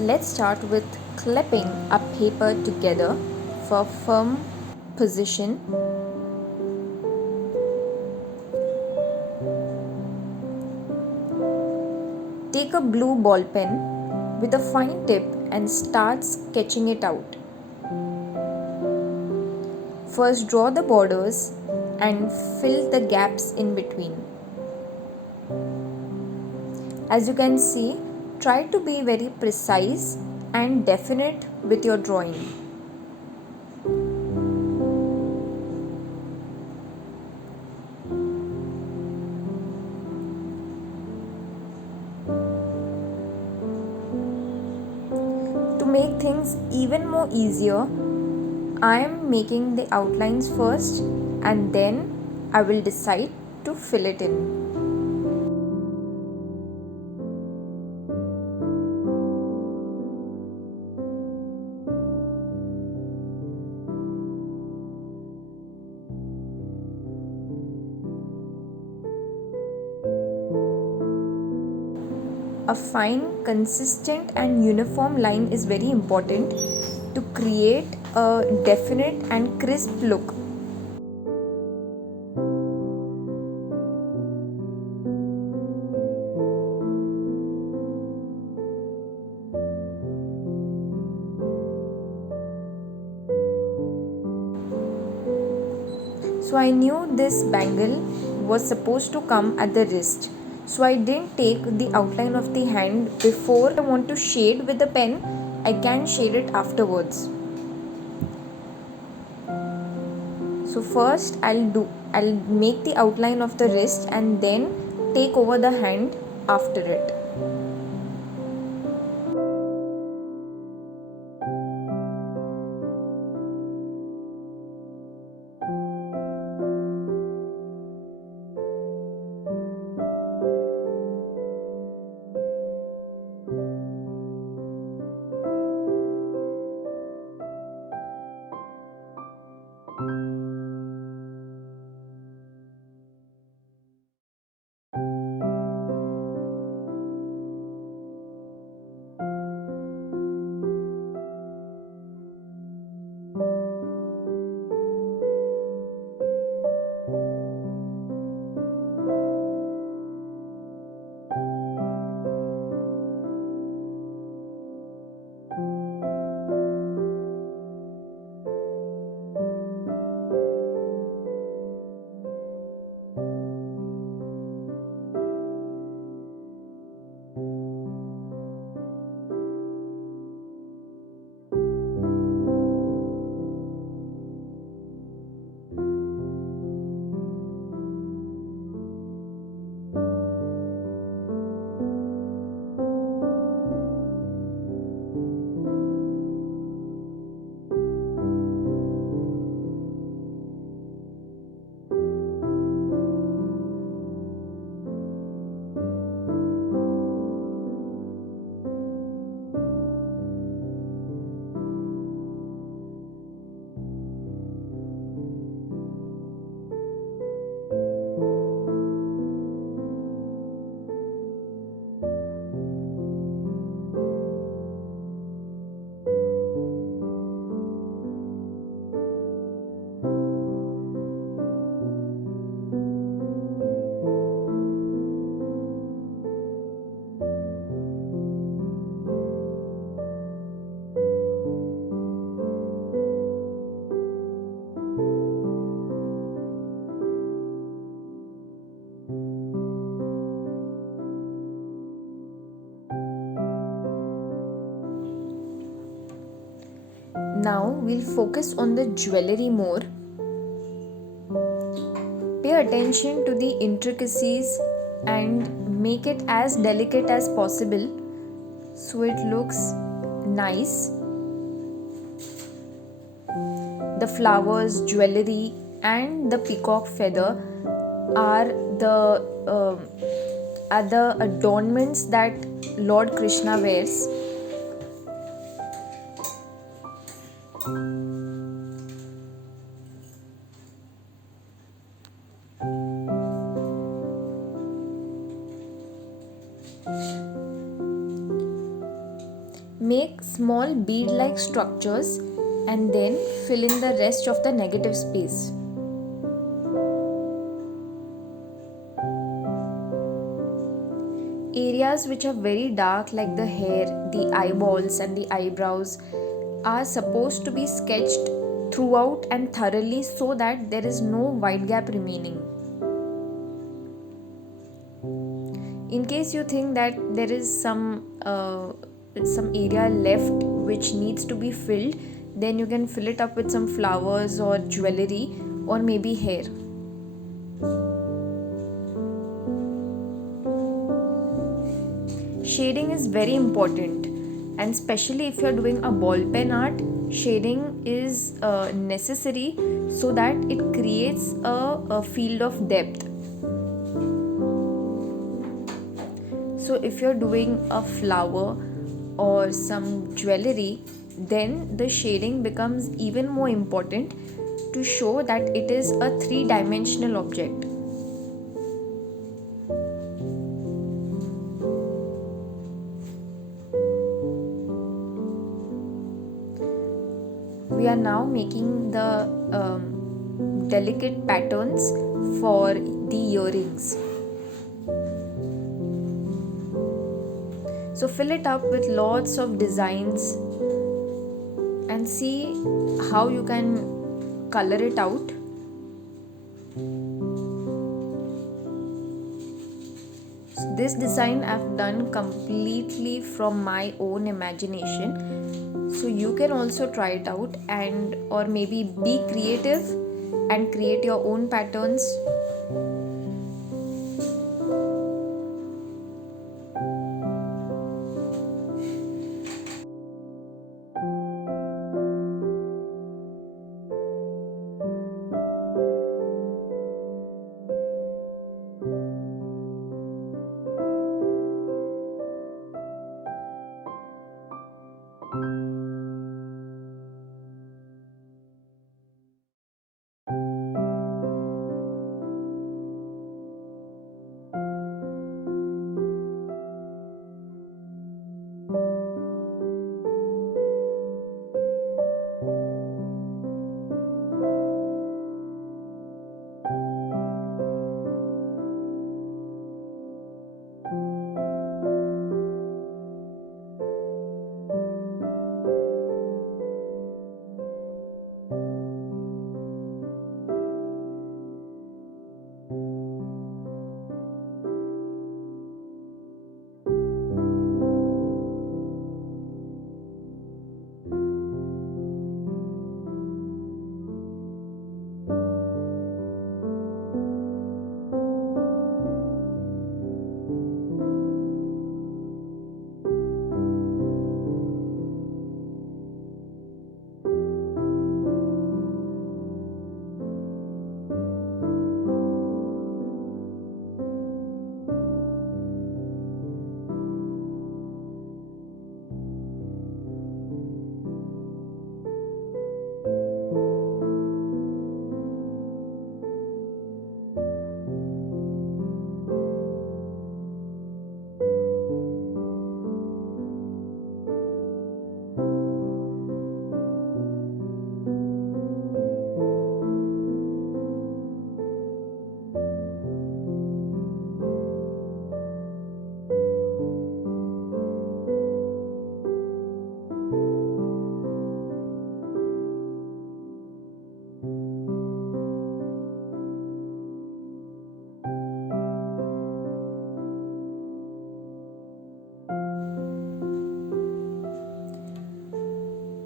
Let's start with clipping a paper together for firm position. Take a blue ball pen with a fine tip and start sketching it out. First draw the borders and fill the gaps in between. As you can see, try to be very precise and definite with your drawing. To make things even more easier, I am making the outlines first and then I will decide to fill it in. A fine, consistent and uniform line is very important to create a definite and crisp look. So I knew this bangle was supposed to come at the wrist. So I didn't take the outline of the hand before. I want to shade with the pen, I can shade it afterwards. So first I'll make the outline of the wrist and then take over the hand after it. Now we'll focus on the jewelry more. Pay attention to the intricacies and make it as delicate as possible so it looks nice. The flowers, jewelry and the peacock feather are the adornments that Lord Krishna wears. Make small bead-like structures and then fill in the rest of the negative space. Areas which are very dark like the hair, the eyeballs and the eyebrows are supposed to be sketched throughout and thoroughly so that there is no white gap remaining. In case you think that there is some area left which needs to be filled, then you can fill it up with some flowers or jewelry or maybe hair. Shading is very important, and especially if you are doing a ball pen art, shading is necessary so that it creates a field of depth. So if you're doing a flower or some jewelry, then the shading becomes even more important to show that it is a three-dimensional object. We are now making the delicate patterns for the earrings. So fill it up with lots of designs and see how you can color it out. So this design I've done completely from my own imagination. So you can also try it out and or maybe be creative and create your own patterns.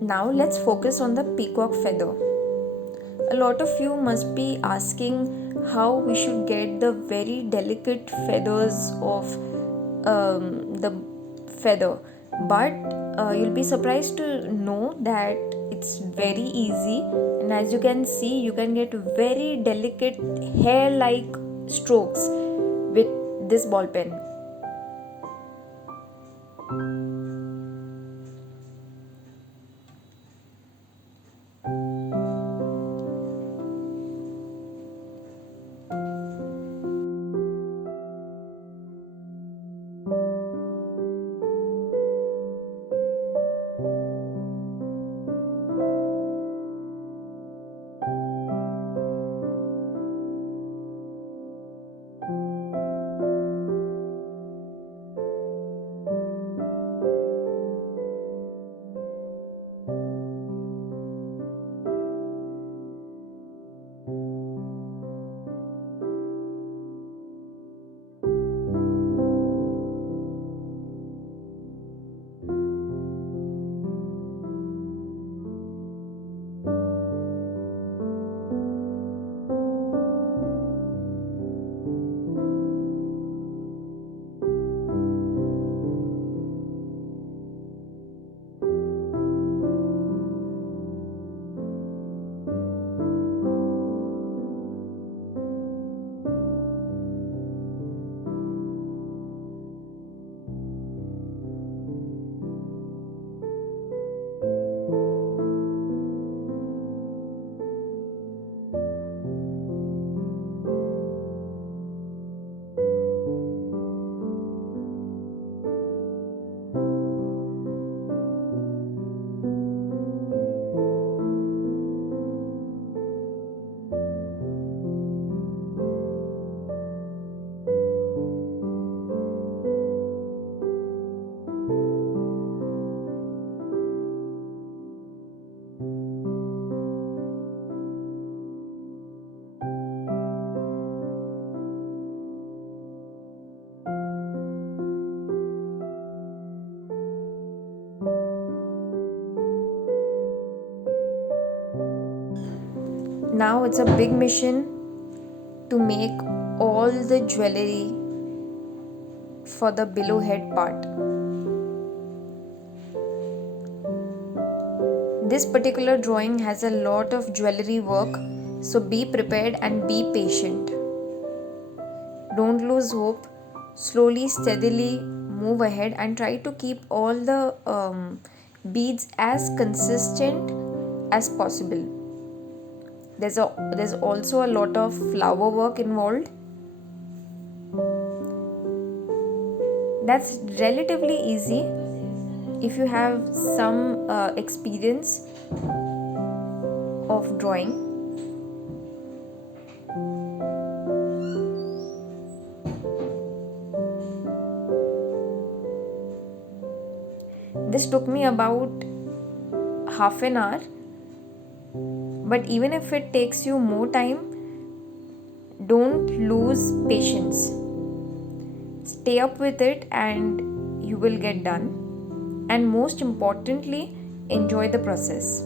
Now let's focus on the peacock feather. A lot of you must be asking how we should get the very delicate feathers of the feather, but you'll be surprised to know that it's very easy, and as you can see, you can get very delicate hair-like strokes with this ball pen. Now it's a big mission to make all the jewelry for the below head part. This particular drawing has a lot of jewelry work, so be prepared and be patient. Don't lose hope. Slowly, steadily move ahead and try to keep all the beads as consistent as possible. There's also a lot of flower work involved. That's relatively easy if you have some experience of drawing. This took me about half an hour, but even if it takes you more time, don't lose patience. Stay up with it and you will get done. And most importantly, enjoy the process.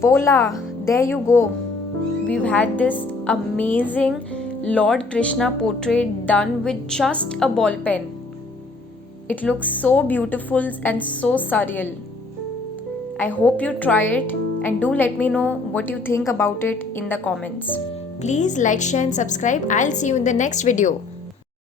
Voila! There you go. We've had this amazing Lord Krishna portrait done with just a ball pen. It looks so beautiful and so surreal. I hope you try it and do let me know what you think about it in the comments. Please like, share and subscribe. I'll see you in the next video.